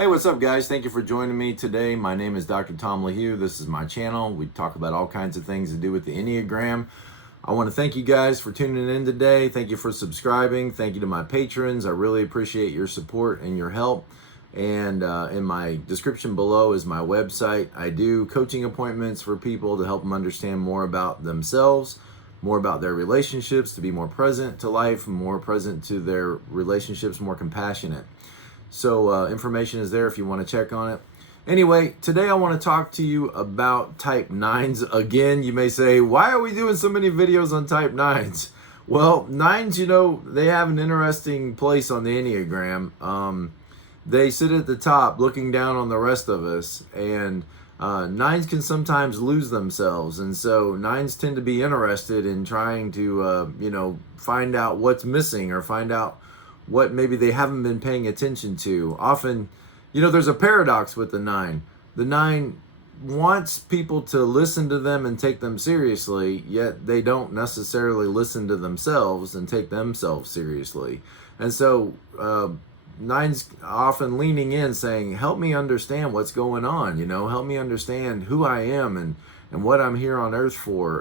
Hey, what's up, guys? Thank you for joining me today. My name is Dr. Tom LaHue. This is my channel. We talk about all kinds of things to do with the Enneagram. I want to thank you guys for tuning in today. Thank you for subscribing. Thank you to my patrons. I really appreciate your support and your help. And in my description below is my website. I do coaching appointments for people to help them understand more about themselves, more about their relationships, to be more present to life, more present to their relationships, more compassionate. So information is there if you want to check on it. Anyway, today I want to talk to you about type 9s again. You may say, why are we doing so many videos on type 9s? Well, 9s, you know, they have an interesting place on the Enneagram. They sit at the top looking down on the rest of us, and 9s can sometimes lose themselves. And so 9s tend to be interested in trying to, find out what's missing or find out what maybe they haven't been paying attention to. Often, there's a paradox with the 9. The 9 wants people to listen to them and take them seriously, yet they don't necessarily listen to themselves and take themselves seriously. And so 9's often leaning in saying, help me understand what's going on, help me understand who I am and what I'm here on earth for.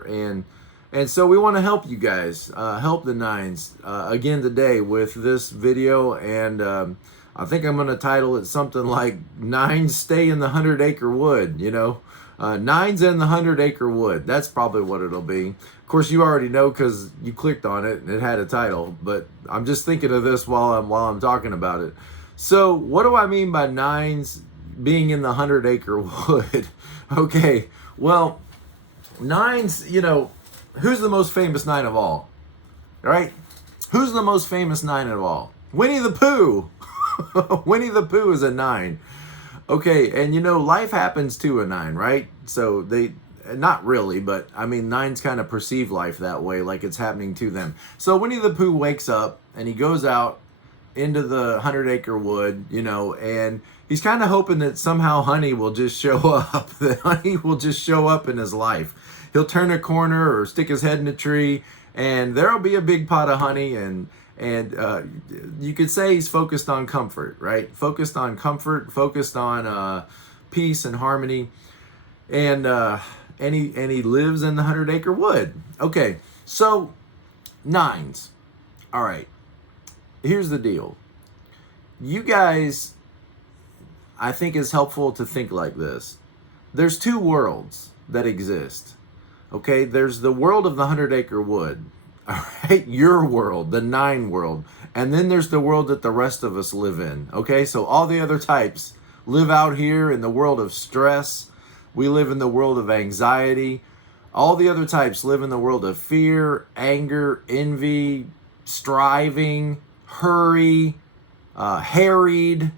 And so we want to help you guys, help the 9s again today with this video. And I think I'm going to title it something like 9s Stay in the 100-Acre Wood, 9s in the 100-Acre Wood. That's probably what it'll be. Of course, you already know because you clicked on it and it had a title, but I'm just thinking of this while I'm talking about it. So what do I mean by 9s being in the 100-Acre Wood? Okay, well, 9s, who's the most famous 9 of all? Right? Who's the most famous 9 of all? Winnie the Pooh. Winnie the Pooh is a 9. Okay, and life happens to a 9, right? So they, not really, but I mean, 9s kind of perceive life that way, like it's happening to them. So Winnie the Pooh wakes up and he goes out into the 100-Acre Wood, and he's kind of hoping that somehow honey will just show up, that honey will just show up in his life. He'll turn a corner or stick his head in a tree, and there'll be a big pot of honey, and you could say he's focused on comfort, right? Focused on comfort, focused on peace and harmony, and he lives in the 100-Acre Wood. Okay, so 9s. All right, here's the deal. You guys, I think it's helpful to think like this. There's two worlds that exist. Okay, there's the world of the 100-Acre Wood, all right, your world, the 9 world, and then there's the world that the rest of us live in, okay? So all the other types live out here in the world of stress. We live in the world of anxiety. All the other types live in the world of fear, anger, envy, striving, hurry, harried,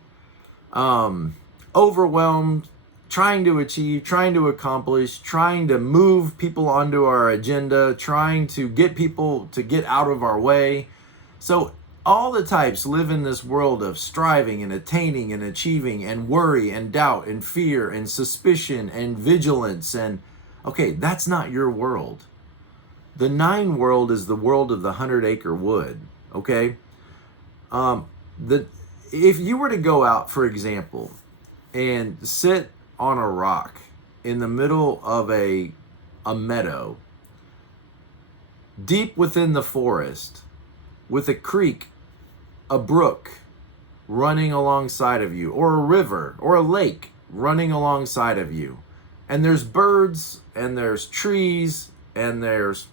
overwhelmed, trying to achieve, trying to accomplish, trying to move people onto our agenda, trying to get people to get out of our way. So all the types live in this world of striving and attaining and achieving and worry and doubt and fear and suspicion and vigilance. And okay, that's not your world. The 9 world is the world of the 100-Acre Wood, okay? If you were to go out, for example, and sit on a rock in the middle of a meadow, deep within the forest, with a creek, a brook running alongside of you, or a river, or a lake running alongside of you, and there's birds, and there's trees, and there's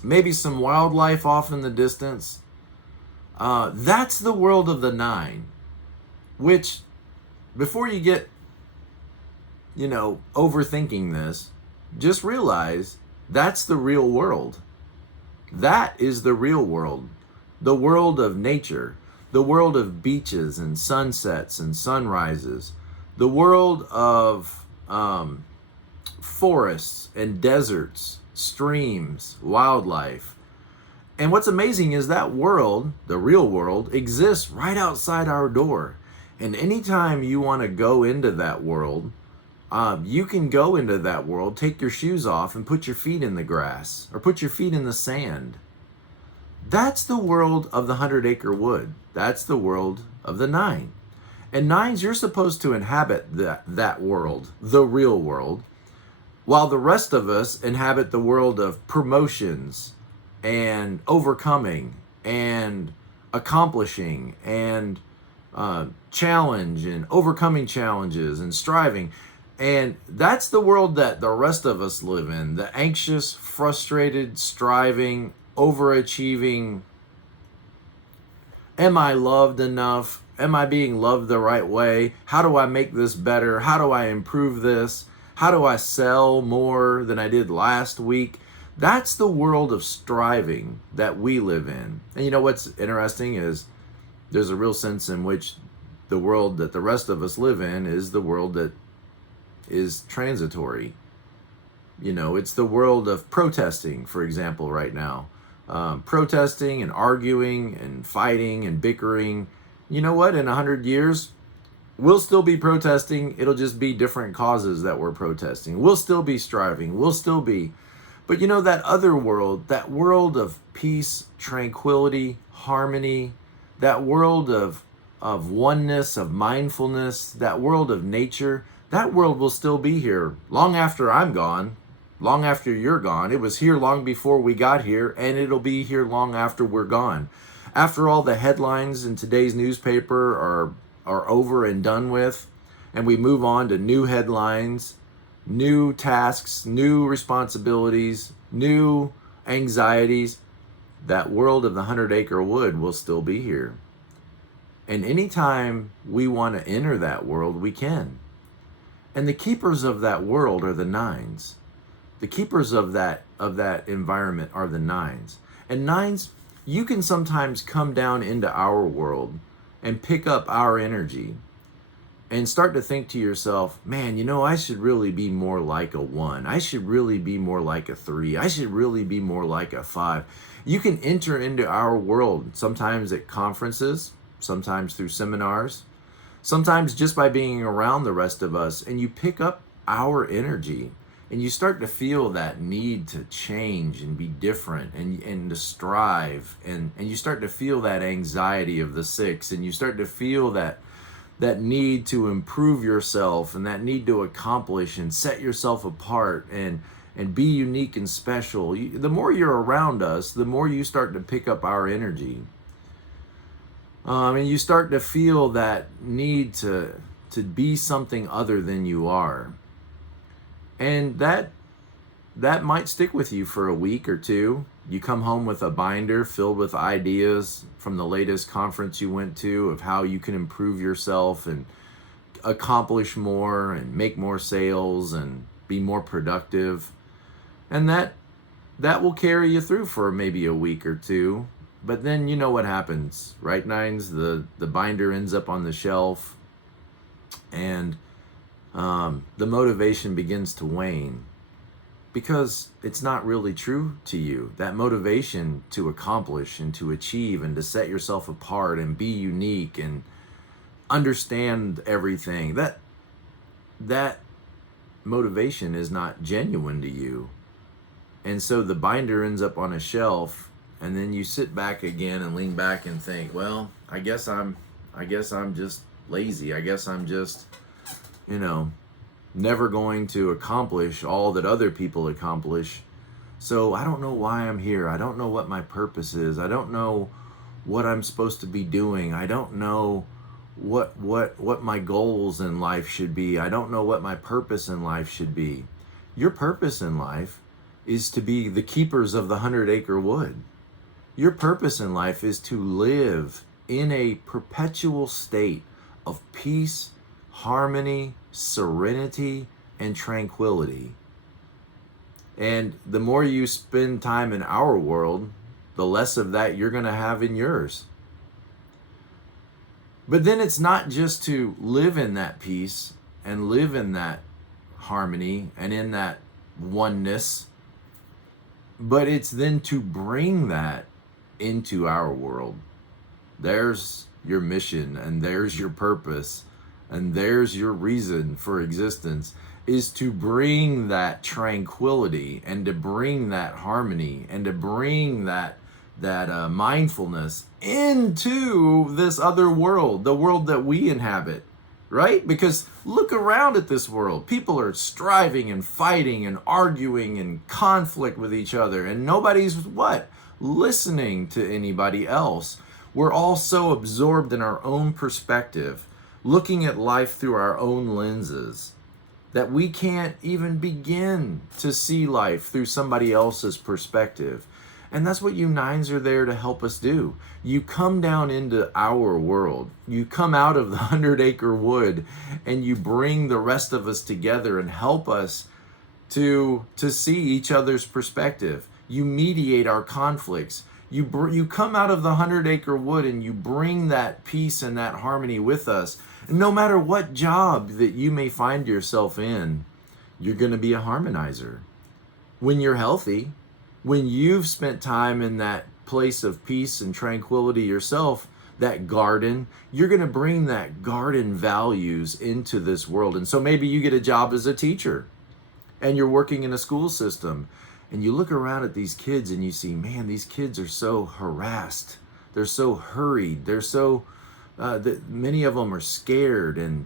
maybe some wildlife off in the distance, that's the world of the 9, which, before you get overthinking this, just realize that's the real world. That is the real world. The world of nature, the world of beaches and sunsets and sunrises, the world of forests and deserts, streams, wildlife. And what's amazing is that world, the real world, exists right outside our door. And anytime you want to go into that world, you can go into that world, take your shoes off and put your feet in the grass or put your feet in the sand. That's the world of the 100-Acre Wood. That's the world of the 9. And nines, you're supposed to inhabit that world, the real world, while the rest of us inhabit the world of promotions and overcoming and accomplishing and challenge and overcoming challenges and striving. And that's the world that the rest of us live in. The anxious, frustrated, striving, overachieving. Am I loved enough? Am I being loved the right way? How do I make this better? How do I improve this? How do I sell more than I did last week? That's the world of striving that we live in. And you know what's interesting is there's a real sense in which the world that the rest of us live in is the world that is transitory. You know, it's the world of protesting, for example, right now. Protesting and arguing and fighting and bickering. You know what? In 100 years, we'll still be protesting. It'll just be different causes that we're protesting. We'll still be striving. We'll still be. But you know, that other world, that world of peace, tranquility, harmony, that world of oneness, of mindfulness, that world of nature, that world will still be here long after I'm gone, long after you're gone. It was here long before we got here, and it'll be here long after we're gone. After all the headlines in today's newspaper are over and done with, and we move on to new headlines, new tasks, new responsibilities, new anxieties, that world of the 100-acre wood will still be here. And anytime we want to enter that world, we can. And the keepers of that world are the nines. The keepers of that environment are the nines. And nines, you can sometimes come down into our world and pick up our energy and start to think to yourself, man, you know, I should really be more like a 1. I should really be more like a 3. I should really be more like a 5. You can enter into our world, sometimes at conferences, sometimes through seminars, sometimes just by being around the rest of us, and you pick up our energy and you start to feel that need to change and be different and to strive, and you start to feel that anxiety of the 6, and you start to feel that need to improve yourself and that need to accomplish and set yourself apart and be unique and special. The more you're around us, the more you start to pick up our energy. And you start to feel that need to be something other than you are. And that might stick with you for a week or two. You come home with a binder filled with ideas from the latest conference you went to of how you can improve yourself and accomplish more and make more sales and be more productive. And that will carry you through for maybe a week or two. But then you know what happens, right, nines? The binder ends up on the shelf, and the motivation begins to wane because it's not really true to you. That motivation to accomplish and to achieve and to set yourself apart and be unique and understand everything, that motivation is not genuine to you. And so the binder ends up on a shelf. And then you sit back again and lean back and think, well, I guess I'm just lazy. I guess I'm just, never going to accomplish all that other people accomplish. So I don't know why I'm here. I don't know what my purpose is. I don't know what I'm supposed to be doing. I don't know what my goals in life should be. I don't know what my purpose in life should be. Your purpose in life is to be the keepers of the 100-acre wood. Your purpose in life is to live in a perpetual state of peace, harmony, serenity, and tranquility. And the more you spend time in our world, the less of that you're going to have in yours. But then it's not just to live in that peace and live in that harmony and in that oneness, but it's then to bring that into our world. There's your mission, and there's your purpose, and there's your reason for existence, is to bring that tranquility and to bring that harmony and to bring that mindfulness into this other world, the world that we inhabit, right? Because look around at this world. People are striving and fighting and arguing and conflict with each other, and nobody's listening to anybody else. We're all so absorbed in our own perspective, looking at life through our own lenses, that we can't even begin to see life through somebody else's perspective. And that's what you nines are there to help us do. You come down into our world. You come out of the 100-acre wood, and you bring the rest of us together and help us to see each other's perspective. You mediate our conflicts. You come out of the 100-acre wood, and you bring that peace and that harmony with us. And no matter what job that you may find yourself in, you're going to be a harmonizer. When you're healthy, when you've spent time in that place of peace and tranquility yourself, that garden, you're going to bring that garden values into this world. And so maybe you get a job as a teacher, and you're working in a school system, and you look around at these kids and you see, man, these kids are so harassed. They're so hurried. They're so, many of them are scared and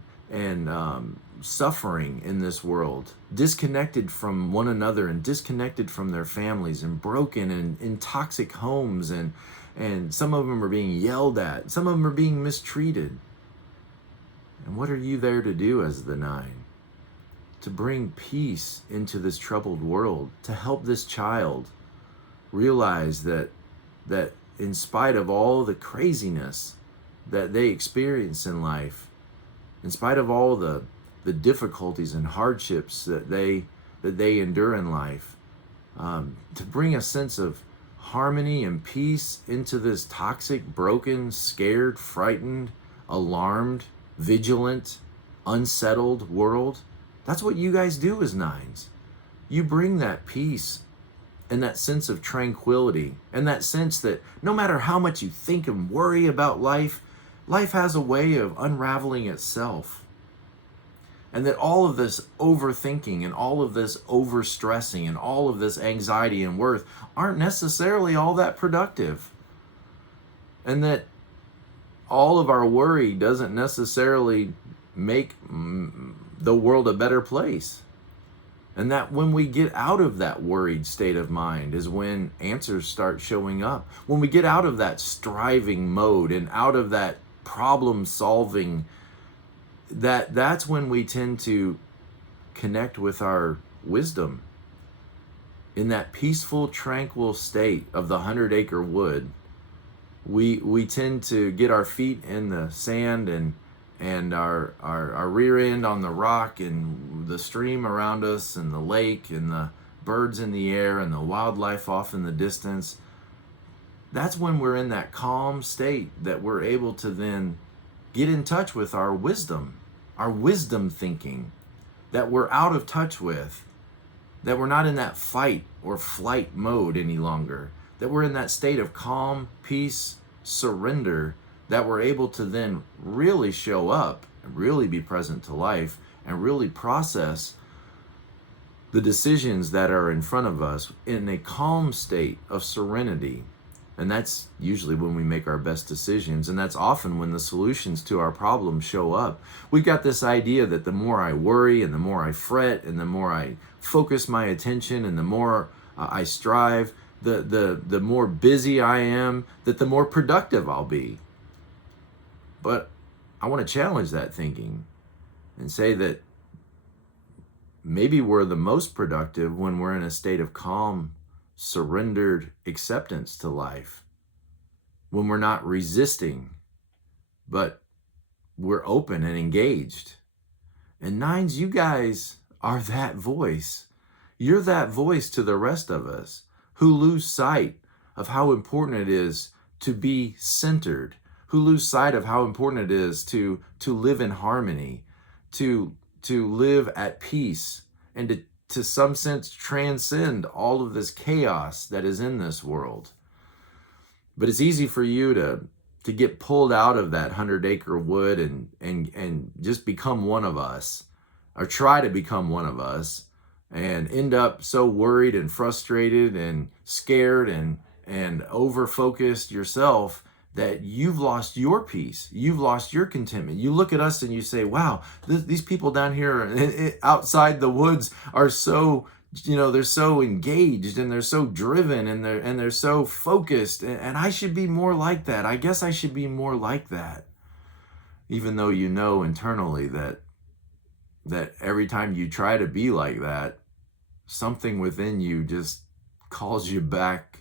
suffering in this world, disconnected from one another and disconnected from their families, and broken and in toxic homes, and some of them are being yelled at, some of them are being mistreated. And what are you there to do as the nine? To bring peace into this troubled world, to help this child realize that in spite of all the craziness that they experience in life, in spite of all the difficulties and hardships that they endure in life, to bring a sense of harmony and peace into this toxic, broken, scared, frightened, alarmed, vigilant, unsettled world. That's what you guys do as nines. You bring that peace and that sense of tranquility, and that sense that no matter how much you think and worry about life, life has a way of unraveling itself. And that all of this overthinking and all of this overstressing and all of this anxiety and worry aren't necessarily all that productive. And that all of our worry doesn't necessarily make the world a better place. And that when we get out of that worried state of mind is when answers start showing up. When we get out of that striving mode and out of that problem solving, that's when we tend to connect with our wisdom. In that peaceful, tranquil state of the 100-acre wood, we tend to get our feet in the sand and our rear end on the rock, and the stream around us, and the lake, and the birds in the air, and the wildlife off in the distance. That's when we're in that calm state that we're able to then get in touch with our wisdom thinking that we're out of touch with, that we're not in that fight or flight mode any longer, that we're in that state of calm, peace, surrender, that we're able to then really show up and really be present to life and really process the decisions that are in front of us in a calm state of serenity. And that's usually when we make our best decisions, and that's often when the solutions to our problems show up. We've got this idea that the more I worry and the more I fret and the more I focus my attention and the more I strive, the more busy I am, that the more productive I'll be. But I want to challenge that thinking and say that maybe we're the most productive when we're in a state of calm, surrendered acceptance to life, when we're not resisting, but we're open and engaged. And nines, you guys are that voice. You're that voice to the rest of us who lose sight of how important it is to be centered, who lose sight of how important it is to live in harmony, to live at peace, and to some sense transcend all of this chaos that is in this world. But it's easy for you to get pulled out of that 100-acre wood and just become one of us, or try to become one of us, and end up so worried and frustrated and scared and and over-focused yourself that you've lost your peace. You've lost your contentment. You look at us and you say, wow, these people down here outside the woods are so, they're so engaged and they're so driven and they're so focused. And I should be more like that. I guess I should be more like that. Even though you know internally that every time you try to be like that, something within you just calls you back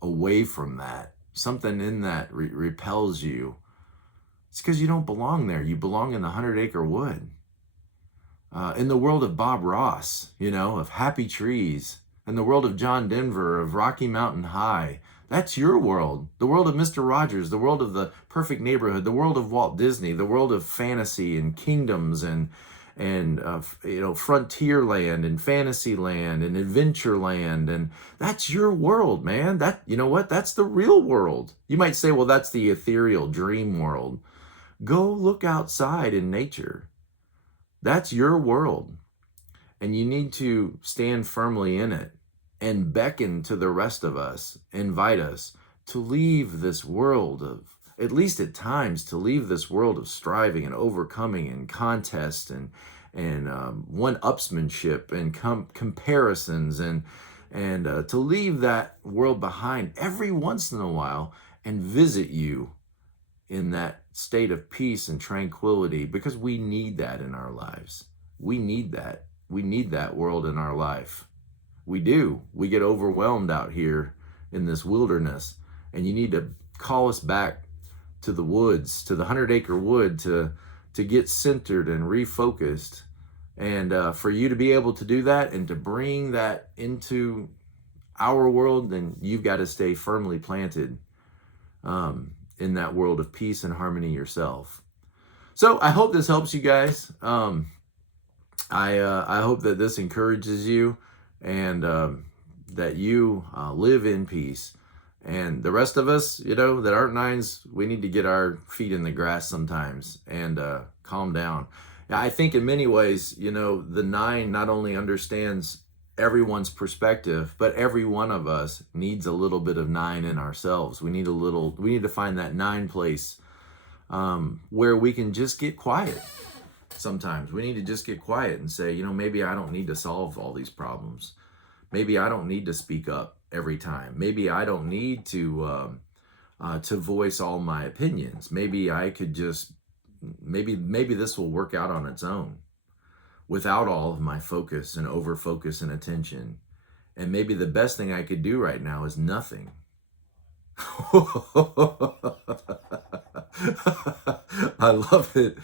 away from that. Something in that repels you. It's because you don't belong there. You belong in the 100-acre wood. In the world of Bob Ross, of Happy Trees, in the world of John Denver, of Rocky Mountain High. That's your world. The world of Mr. Rogers, the world of The Perfect Neighborhood, the world of Walt Disney, the world of fantasy and kingdoms and Frontierland and Fantasyland and Adventureland, and that's your world, man. That's the real world. You might say, well, that's the ethereal dream world. Go look outside in nature. That's your world, and you need to stand firmly in it and beckon to the rest of us, invite us to leave this world of, at least at times, to leave this world of striving and overcoming and contest and one-upsmanship and comparisons and to leave that world behind every once in a while and visit you in that state of peace and tranquility, because we need that in our lives. We need that. We need that world in our life. We do. We get overwhelmed out here in this wilderness, and you need to call us back to the woods, to the 100-acre wood, to get centered and refocused. And for you to be able to do that and to bring that into our world, then you've got to stay firmly planted in that world of peace and harmony yourself. So I hope this helps you guys. I hope that this encourages you and that you live in peace. And the rest of us, that aren't nines, we need to get our feet in the grass sometimes and calm down. I think in many ways, the 9 not only understands everyone's perspective, but every one of us needs a little bit of 9 in ourselves. We need to find that 9 place where we can just get quiet. Sometimes we need to just get quiet and say, maybe I don't need to solve all these problems. Maybe I don't need to speak up every time. Maybe I don't need to voice all my opinions. Maybe I could just, maybe this will work out on its own without all of my focus and over focus and attention. And maybe the best thing I could do right now is nothing. I love it.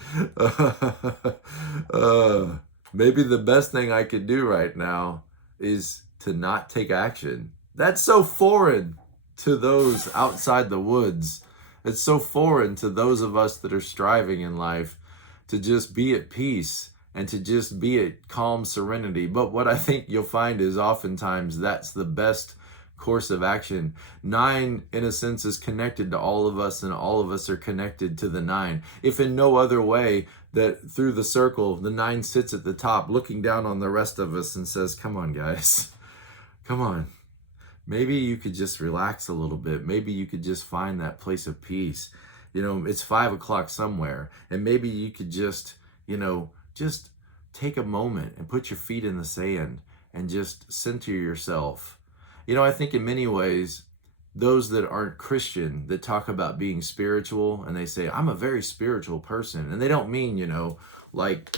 Maybe the best thing I could do right now is to not take action. That's so foreign to those outside the woods. It's so foreign to those of us that are striving in life to just be at peace and to just be at calm serenity. But what I think you'll find is oftentimes that's the best course of action. 9, in a sense, is connected to all of us, and all of us are connected to the 9. If in no other way, that through the circle, the 9 sits at the top looking down on the rest of us and says, come on, guys, come on. Maybe you could just relax a little bit. Maybe you could just find that place of peace. It's 5 o'clock somewhere, and maybe you could just take a moment and put your feet in the sand and just center yourself. I think in many ways, those that aren't Christian, that talk about being spiritual, and they say, I'm a very spiritual person. And they don't mean, like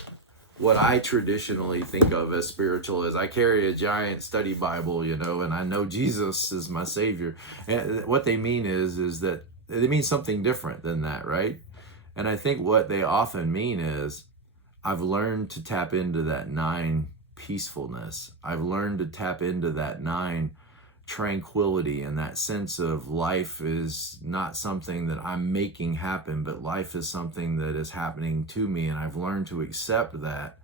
what I traditionally think of as spiritual is I carry a giant study Bible, and I know Jesus is my Savior. And what they mean is that they mean something different than that, right? And I think what they often mean is, I've learned to tap into that 9 peacefulness. I've learned to tap into that 9 tranquility, and that sense of life is not something that I'm making happen, but life is something that is happening to me, and I've learned to accept that,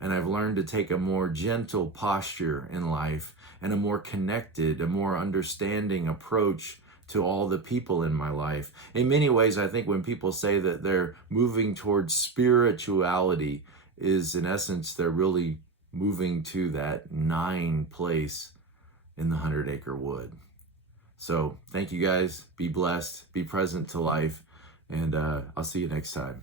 and I've learned to take a more gentle posture in life and a more connected, a more understanding approach to all the people in my life. In many ways, I think when people say that they're moving towards spirituality, is in essence they're really moving to that 9 place in the 100-acre wood. So thank you guys. Be blessed. Be present to life. And I'll see you next time.